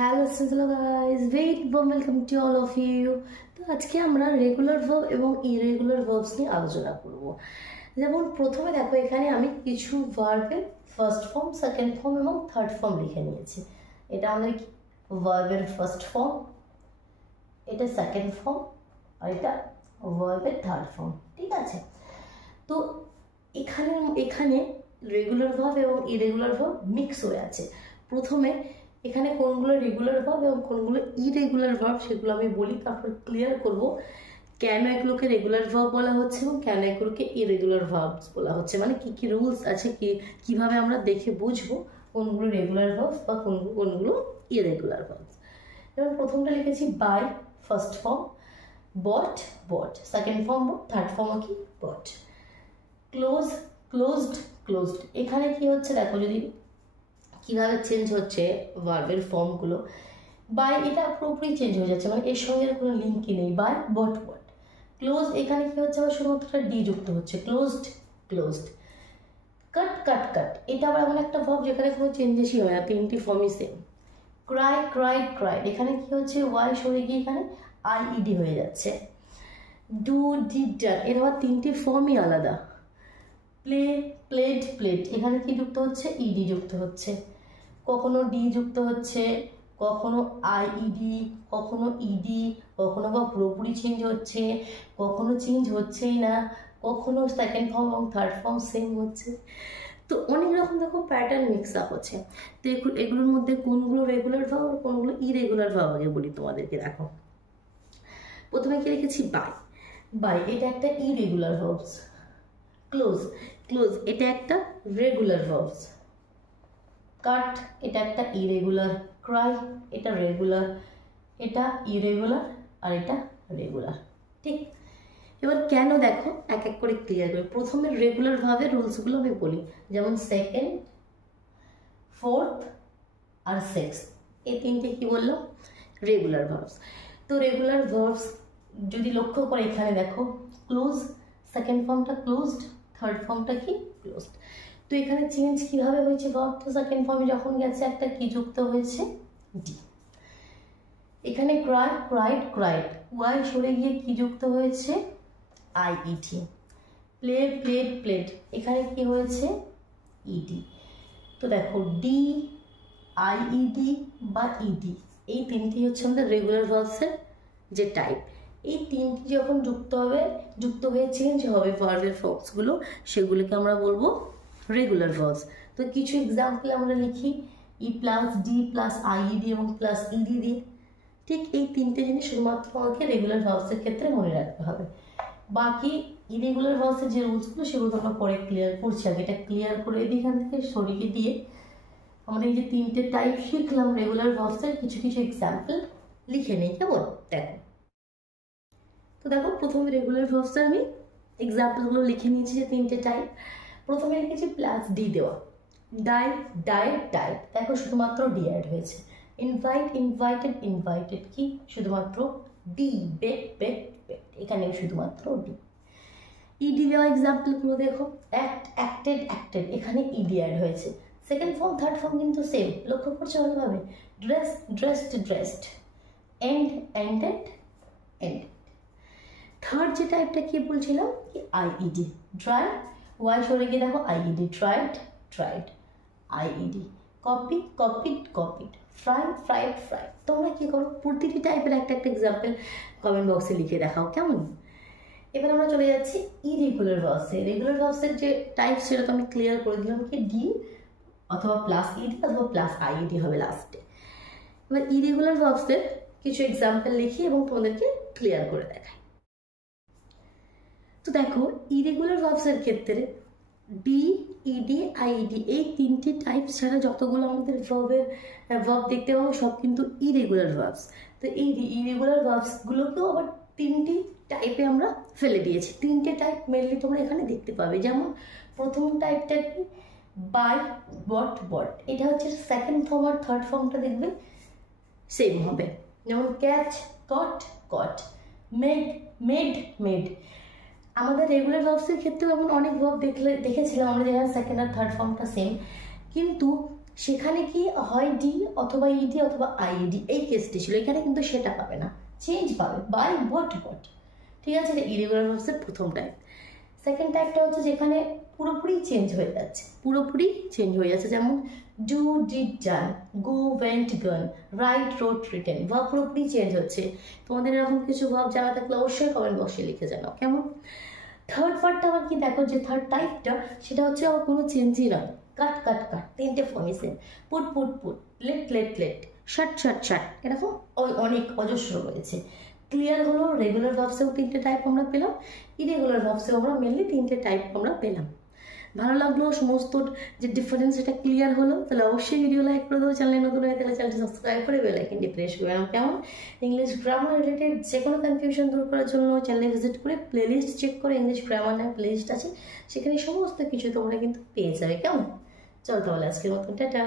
Hello guys, welcome to all of you. তো আজকে আমরা রেগুলার ভার্ব এবং ইরেগুলার ভার্বস নিয়ে আলোচনা করব। যেমন প্রথমে দেখো এখানে আমি কিছু ভার্বের ফার্স্ট ফর্ম, সেকেন্ড ফর্ম এবং থার্ড ফর্ম লিখে নিয়েছি। এটা আমাদের কি ভার্বের ফার্স্ট ফর্ম, এটা সেকেন্ড ফর্ম আর এটা ভার্বের থার্ড ফর্ম, ঠিক আছে? তো এখানে রেগুলার ভার্ব এবং ইরেগুলার ভার্ব মিক্স হয়ে আছে। প্রথমে এখানে কোনগুলো রেগুলার ভার্ব এবং কোনগুলো ইরেগুলার ভার্ব সেগুলো আমি বলি, তারপর ক্লিয়ার করব কেন এগুলোকে রেগুলার ভার্ব বলা হচ্ছে এবং কেন এগুলোকে ইরেগুলার ভার্বস বলা হচ্ছে, মানে কি কি রুলস আছে, কিভাবে আমরা দেখে বুঝবো কোনগুলো রেগুলার ভার্বস বা কোনগুলো ইরেগুলার ভার্বস। যেমন প্রথমটা লিখেছি buy, first form, bought, second form bought, third form কি বট। ক্লোজ, ক্লোজড, এখানে কি হচ্ছে দেখো, যদি কিভাবে চেঞ্জ হচ্ছে ভার্বের ফর্মগুলো। বাই এটা পুরোপুরি চেঞ্জ হয়ে যাচ্ছে, মানে এর সঙ্গে কোনো লিঙ্কই নেই। By, bot. ক্লোজ এখানে কি হচ্ছে, আবার শুধুমাত্র ডি যুক্ত হচ্ছে, ক্লোজড। কাট, এটা আবার এমন একটা ভার্ব যেখানে কোনো চেঞ্জেসই হয় না, তিনটি ফর্মই সেম। ক্রাইড এখানে কি হচ্ছে, ওয়াই সরে গিয়ে এখানে আইইডি হয়ে যাচ্ছে। ডিড, ডান, এর আবার তিনটি ফর্মই আলাদা। প্লেড এখানে কি যুক্ত হচ্ছে, ইডি যুক্ত হচ্ছে। কখনো ডি যুক্ত হচ্ছে, কখনো আইইডি, কখনো ইডি, কখনো বা পুরোপুরি চেঞ্জ হচ্ছে, কখনো চেঞ্জ হচ্ছেই না, কখনো সেকেন্ড ফর্ম এবং থার্ড ফর্ম সেম হচ্ছে। তো অনেক রকম দেখো প্যাটার্ন মিক্স আপ হচ্ছে। তো এগুলোর মধ্যে কোনগুলো রেগুলার ভার্ব আর কোনগুলো ইরেগুলার ভার্ব আগে বলি তোমাদেরকে। দেখো প্রথমে কি লিখেছি বাই, এটা একটা ইরেগুলার ভার্বস। ক্লোজ এটা একটা রেগুলার ভার্বস। কাট এটা একটা ইরেগুলার। ক্রাই এটা রেগুলার, এটা ইরেগুলার আর এটা রেগুলার, ঠিক? এবার কেন দেখো এক এক করে ক্লিয়ার করে। প্রথমে রেগুলার ভার্বের রুলসগুলো আমি বলি, যেমন সেকেন্ড, ফোর্থ আর সিক্সথ, এই তিনটে কি বললাম, রেগুলার ভার্বস। তো রেগুলার ভার্বস যদি লক্ষ্য করে এখানে দেখো, ক্লোজ সেকেন্ড ফর্মটা ক্লোজড, থার্ড ফর্মটা কি ক্লোজড। তো এখানে চেঞ্জ কিভাবে হয়েছে, ভার্ব টু সেকেন্ড ফর্মে যখন গেছে একটা কি যুক্ত হয়েছে, ডি। এখানে ক্রাইড, ওয়াই সরে গিয়ে কি যুক্ত হয়েছে, আইইডি। প্লেড এখানে কি হয়েছে, ইডি। তো দেখো ডি, আইইডি বা ইডি, এই তিনটি হচ্ছে আমাদের রেগুলার ভার্বসের যে টাইপ। এই তিনটি যখন যুক্ত হয়ে চেঞ্জ হবে ভার্বের ফর্মসগুলো, সেগুলোকে আমরা বলবো রেগুলার ভার্বস। তো কিছু এক্সাম্পল আমরা লিখি, ই প্লাস ডি প্লাস আইইডি এবং প্লাস ইডি দিয়ে। ঠিক এই তিনটে জিনিস শুধুমাত্র আমাকে রেগুলার ভার্বসের ক্ষেত্রে মনে রাখতে হবে। বাকি ইরেগুলার ভার্বসের যে রুলসগুলো সেগুলো আমরা পরে ক্লিয়ার করছি। আগে এটা ক্লিয়ার করে দিই, এখান থেকে সরিয়ে দিয়ে আমাদের এই যে তিনটে টাইপ শিখলাম রেগুলার ভার্বসের কিছু এক্সাম্পল লিখে নিই, কেমন? দেখো তো দেখো প্রথমে রেগুলার ভার্বসের আমি এক্সাম্পলগুলো লিখে নিয়েছি, যে তিনটে টাইপ। প্রথমে লিখেছি প্লাস ডি দেওয়া, ডায়েট, দেখো শুধুমাত্র ডি অ্যাড হয়েছে। ইনভাইটেড কি শুধুমাত্র ডি। বেক, এখানে শুধুমাত্র ডি। ইডি দেওয়া এক্সাম্পলগুলো দেখো, অ্যাক্টেড, এখানে ইডি অ্যাড হয়েছে। সেকেন্ড ফর্ম থার্ড ফর্ম কিন্তু সেম, লক্ষ্য করছো ভালোভাবে। Dressed, ended. থার্ড যে টাইপটা কি বলছিলাম, কি আইইডি। ড্রাই, ওয়াই সরে গিয়ে দেখো IED, tried, IED. Copied, fried. তোমরা কি করো, প্রতিটি টাইপের একটা এক্সাম্পল কমেন্ট বক্সে লিখে দেখাও, কেমন? এবার আমরা চলে যাচ্ছি ইরেগুলার ভার্বসে। রেগুলার ভার্বসের যে টাইপ সেটা তো আমি ক্লিয়ার করে দিলাম, কি ডি অথবা প্লাস ইডি অথবা প্লাস আইইডি হবে লাস্টে। এবার ইরেগুলার ভার্বসের কিছু এক্সাম্পল লিখি এবং তোমাদেরকে ক্লিয়ার করে দেখাই। তো দেখো ইরেগুলার ভার্বসের ক্ষেত্রে ডি, ইডি, আইইডি এই তিনটি টাইপ ছাড়া যতগুলো আমাদের ভার্ব দেখতে পাবো সব কিন্তু ইরেগুলার ভার্বস। তো এই ইরেগুলার ভার্বসগুলোকেও আবার তিনটি টাইপে আমরা ফেলে দিয়েছি। তিনটে টাইপ মেনলি তোমরা এখানে দেখতে পাবে। যেমন প্রথম টাইপটা কি, বাই, বট, এটা হচ্ছে সেকেন্ড ফর্ম আর থার্ড ফর্মটা দেখবে সেম হবে। যেমন ক্যাচ, কট, মেড। আমাদের রেগুলার ভার্বসের ক্ষেত্রেও এমন অনেক ভার্ব দেখেছিলাম আমরা, যেখানে সেকেন্ড আর থার্ড ফর্মটা সেম, কিন্তু সেখানে কি হয় ডি অথবা ইডি অথবা আইইডি, এই কেসটি ছিল। এখানে কিন্তু সেটা পাবে না, চেঞ্জ পাবে বাই হোয়াট হোয়াট। ঠিক আছে, এটা ইরেগুলার ভার্বসের প্রথম টাইপ। সেকেন্ড টাইপটা হচ্ছে যেখানে পুরোপুরি চেঞ্জ হয়ে যাচ্ছে, পুরোপুরি চেঞ্জ হয়ে যাচ্ছে, যেমন do did done, go went gone, right road written. ভাব পুরোপুরি চেঞ্জ হচ্ছে। তোমাদের এরকম কিছু ভাব জানা থাকলে অবশ্যই কমেন্ট বক্সে লিখে জানাও কেমন। থার্ড পার্টটা আবার কি দেখো, যে থার্ড টাইপটা সেটা হচ্ছে আবার কোনো চেঞ্জই নয়, কাট কাট কাট, তিনটে formation, put put put, let let let, shut shut shut, এরকম অনেক অজস্র রয়েছে। ক্লিয়ার হলো, রেগুলার ভার্বসেও তিনটে টাইপ আমরা পেলাম, ইরেগুলার ভার্বসেও আমরা মেনলি তিনটে টাইপ আমরা পেলাম। ভালো লাগলো সমস্ত যে ডিফারেন্স, এটা ক্লিয়ার হলো, তাহলে অবশ্যই ভিডিও লাইক করে দেবো। চ্যানেলে নতুন হয়ে তাহলে চ্যানেলটি সাবস্ক্রাইব করে বেল আইকনটি প্রেস করে নাও কেমন। ইংলিশ গ্রামার রিলেটেড যে কোনো কনফিউশন দূর করার জন্য চ্যানেলে ভিজিট করে প্লেলিস্ট চেক করে ইংলিশ গ্রামার নামে প্লেলিস্ট আছে, সেখানে সমস্ত কিছু তোমরা কিন্তু পেয়ে যাবে কেমন। চল তাহলে আজকের মতন টাটা।